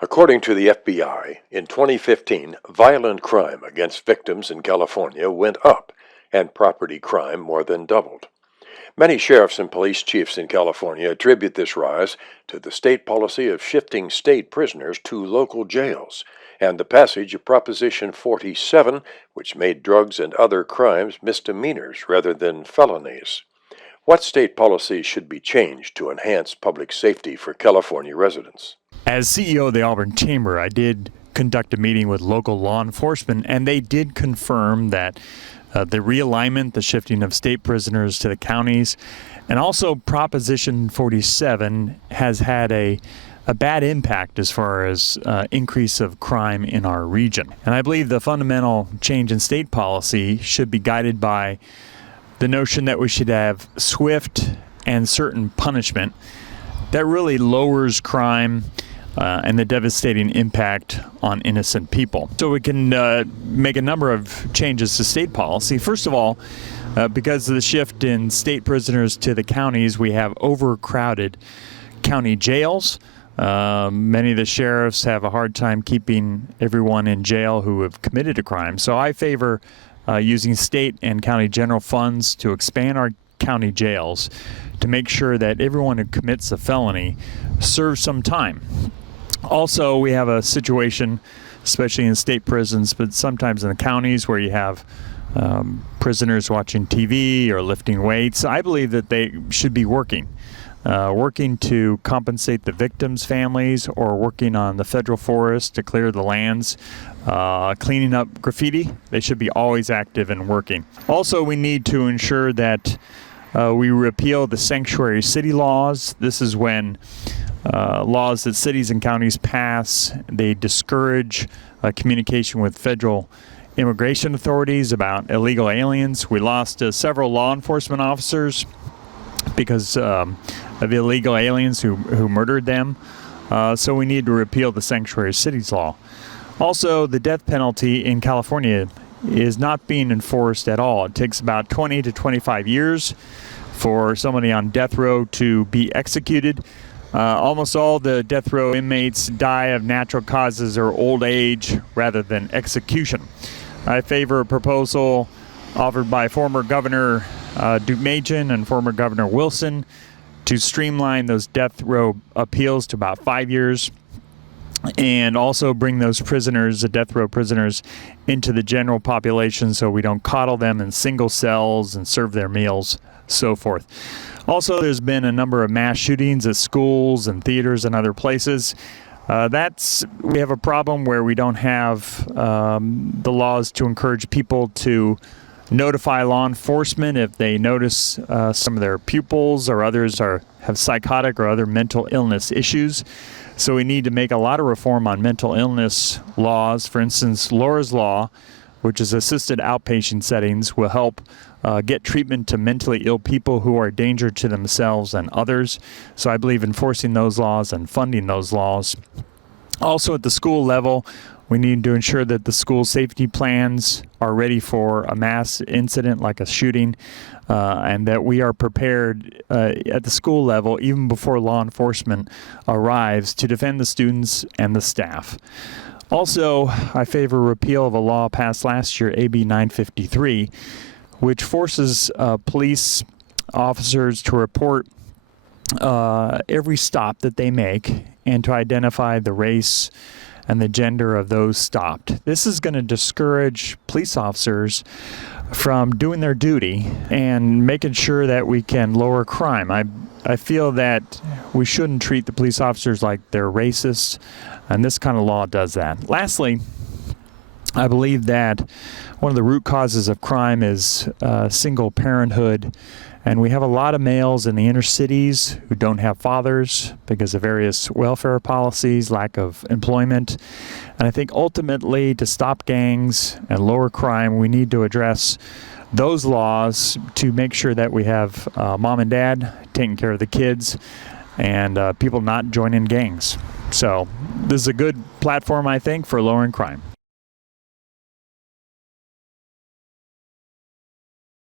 According to the FBI, in 2015, violent crime against victims in California went up, and property crime more than doubled. Many sheriffs and police chiefs in California attribute this rise to the state policy of shifting state prisoners to local jails and the passage of Proposition 47, which made drugs and other crimes misdemeanors rather than felonies. What state policies should be changed to enhance public safety for California residents? As CEO of the Auburn Chamber, I did conduct a meeting with local law enforcement, and they did confirm that the realignment, the shifting of state prisoners to the counties, and also Proposition 47 has had a bad impact as far as increase of crime in our region. And I believe the fundamental change in state policy should be guided by the notion that we should have swift and certain punishment that really lowers crime and the devastating impact on innocent people. So we can make a number of changes to state policy. First of all, because of the shift in state prisoners to the counties, we have overcrowded county jails. Many of the sheriffs have a hard time keeping everyone in jail who have committed a crime. So I favor using state and county general funds to expand our county jails to make sure that everyone who commits a felony serves some time. Also, we have a situation, especially in state prisons, but sometimes in the counties, where you have prisoners watching TV or lifting weights. I believe that they should be working to compensate the victims' families, or working on the federal forest to clear the lands, cleaning up graffiti. They should be always active and working. Also, we need to ensure that we repeal the sanctuary city laws. This is when laws that cities and counties pass, they discourage communication with federal immigration authorities about illegal aliens. We lost several law enforcement officers because of illegal aliens who murdered them. So we need to repeal the sanctuary cities law. Also, the death penalty in California is not being enforced at all. It takes about 20 to 25 years for somebody on death row to be executed. Almost all the death row inmates die of natural causes or old age rather than execution. I favor a proposal offered by former Governor Deukmejian and former Governor Wilson to streamline those death row appeals to about 5 years, and also bring those prisoners, the death row prisoners, into the general population so we don't coddle them in single cells and serve their meals, so forth. Also, there's been a number of mass shootings at schools and theaters and other places. We have a problem where we don't have the laws to encourage people to notify law enforcement if they notice some of their pupils or others have psychotic or other mental illness issues. So we need to make a lot of reform on mental illness laws. For instance, Laura's Law, which is assisted outpatient settings, will help get treatment to mentally ill people who are a danger to themselves and others. So I believe enforcing those laws and funding those laws. Also, at the school level, we need to ensure that the school safety plans are ready for a mass incident like a shooting, and that we are prepared at the school level, even before law enforcement arrives, to defend the students and the staff. Also, I favor repeal of a law passed last year, AB 953, which forces police officers to report every stop that they make and to identify the race and the gender of those stopped. This is going to discourage police officers from doing their duty and making sure that we can lower crime. I feel that we shouldn't treat the police officers like they're racist, and this kind of law does that. Lastly, I believe that one of the root causes of crime is single parenthood, and we have a lot of males in the inner cities who don't have fathers because of various welfare policies, lack of employment. And I think ultimately, to stop gangs and lower crime, we need to address those laws to make sure that we have mom and dad taking care of the kids and people not joining gangs. So this is a good platform, I think, for lowering crime.